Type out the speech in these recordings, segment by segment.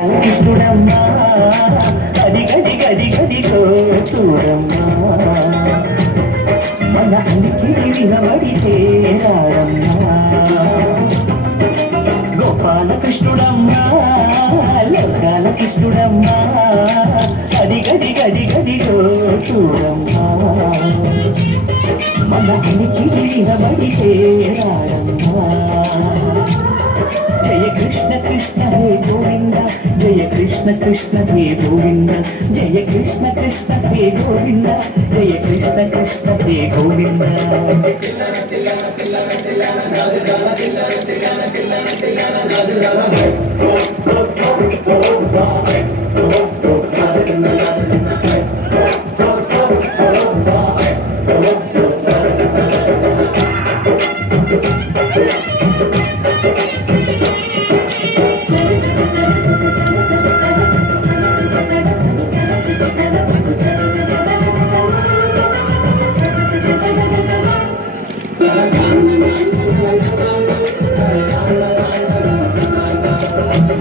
కృష్ణుడమ్మా గది గది గది గదిగో చూడమ్మా మన అనికి వినబడితే రాడమ్మా గోపాల కృష్ణుడమ్మా లోకాల కృష్ణుడమ్మా గది గది గది గదిగో చూడమ్మా మన అనికి వినబడితే రాడమ్మా జయ కృష్ణ కృష్ణ హే గోవింద జయ కృష్ణ కృష్ణ హే గోవింద జయ కృష్ణ కృష్ణ హే గోవింద జయ కృష్ణ కృష్ణ హే గోవింద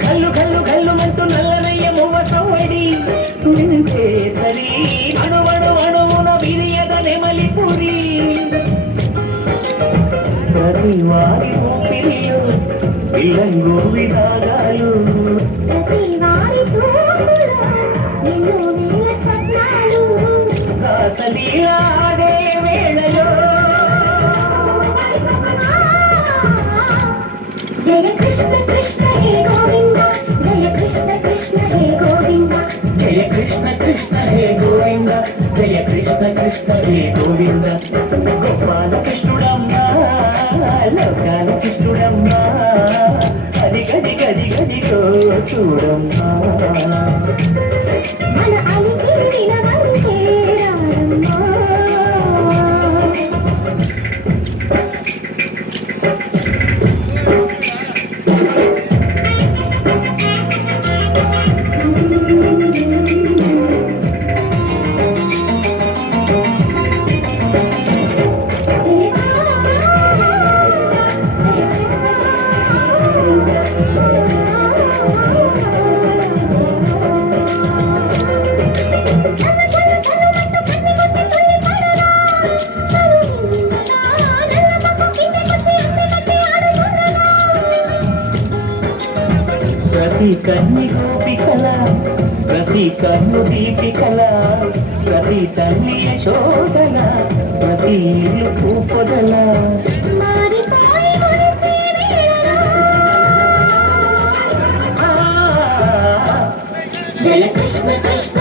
కల్లు కల్లు కల్లు మంటూ నల్లనయ్య మువ్వసవడి చేసరి అణువణు అణువున బిరియద నెమలిపురి ప్రతి వారి ఊపిరిలో ఇళ్ళంగు విధాగాలు కాసలీలాడే వేళలో జయ కృష్ణ కృష్ణ హే గోవింద జయ కృష్ణ కృష్ణ హే గోవింద జయ కృష్ణ కృష్ణ హే గోవింద జయ కృష్ణ కృష్ణ హే గోవింద గోపాల కృష్ణుడమ్మా లోకాల కృష్ణుడమ్మా అది గది గది గదిగో చూడమ్మా మన అలికి వినబడితే రాడమ్మా ప్రతి కన్ని గోపికల ప్రతి కన్ను దీపికల ప్రతి తల్లి యశోదల ప్రతి ఇల్లు పూపొదల జయ కృష్ణ కృష్ణ